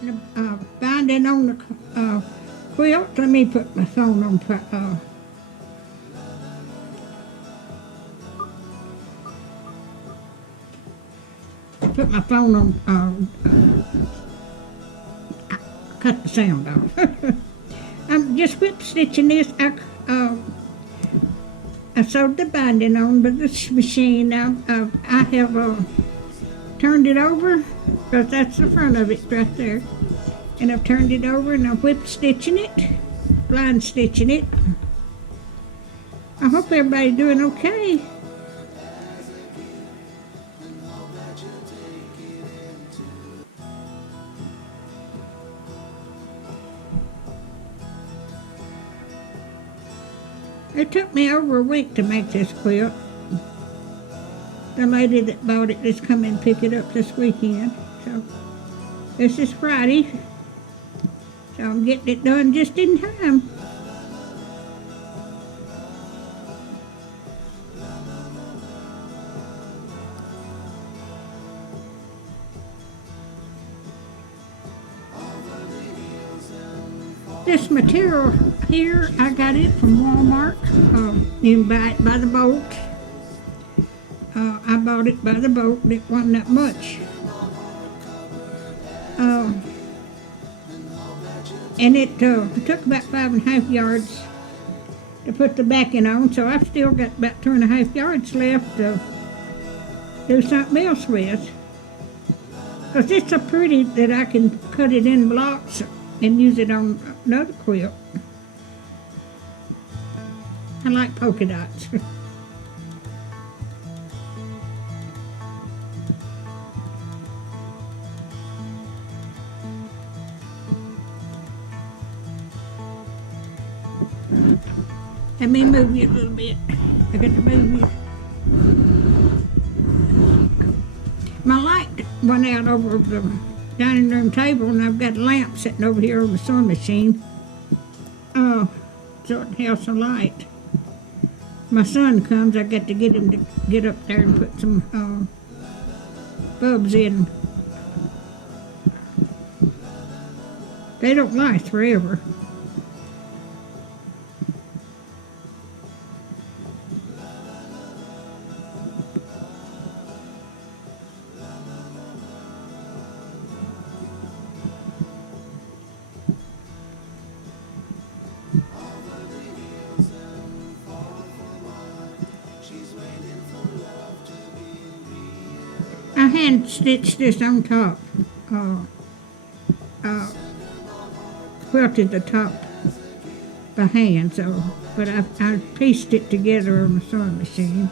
putting the binding on the quilt. Let me put my phone on. Put my phone on. Cut the sound off. I'm just whip stitching this. I sewed the binding on with this machine. I have turned it over because that's the front of it right there. And I've turned it over and I'm whip stitching it, blind stitching it. I hope everybody's doing okay. It took me over a week to make this quilt. The lady that bought it just come and pick it up this weekend. So this is Friday. So I'm getting it done just in time. This material here, I got it from Walmart. You can buy it by the bolt. I bought it by the bolt. It wasn't that much. And it took about 5.5 yards to put the backing on, so I've still got about 2.5 yards left to do something else with. Because it's so pretty that I can cut it in blocks and use it on another quilt. I like polka dots. Let me move you a little bit. I got to move you. My light went out over the dining room table, and I've got a lamp sitting over here on the sewing machine. So it has some light. My son comes, I got to get him to get up there and put some bulbs in. They don't last forever. I hand stitched this on top, quilted the top by hand, but I pieced it together on the sewing machine.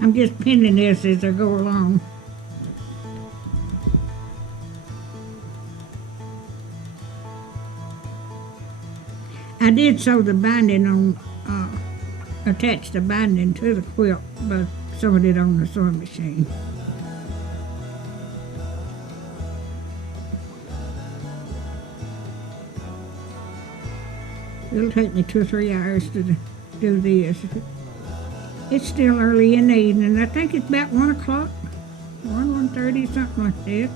I'm just pinning this as I go along. I did sew the binding on, attach the binding to the quilt, but sewed it on the sewing machine. It'll take me 2 or 3 hours to do this. It's still early in the evening. I think it's about 1 o'clock, 1:30, something like that.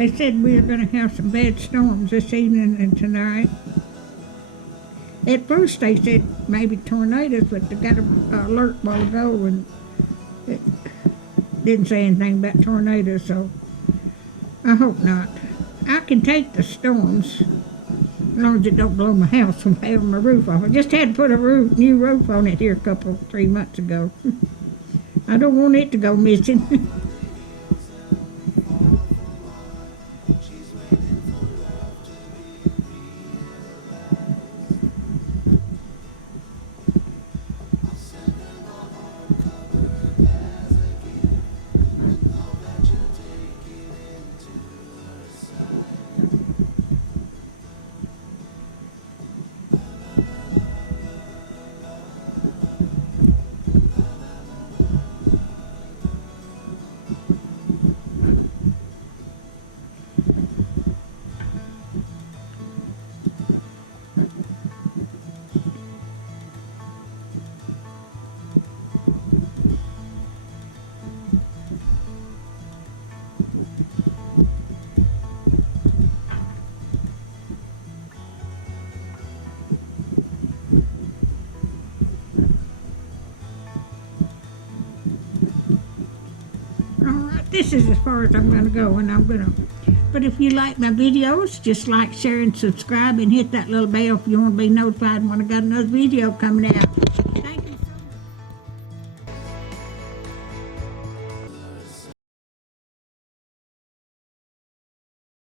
They said we were going to have some bad storms this evening and tonight. At first they said maybe tornadoes, but they got an alert a while ago and it didn't say anything about tornadoes, so I hope not. I can take the storms as long as it don't blow my house from having my roof off. I just had to put a new roof on it here 3 months ago. I don't want it to go missing. Alright, this is as far as I'm going to go, and but if you like my videos, just like, share, and subscribe, and hit that little bell if you want to be notified when I got another video coming out.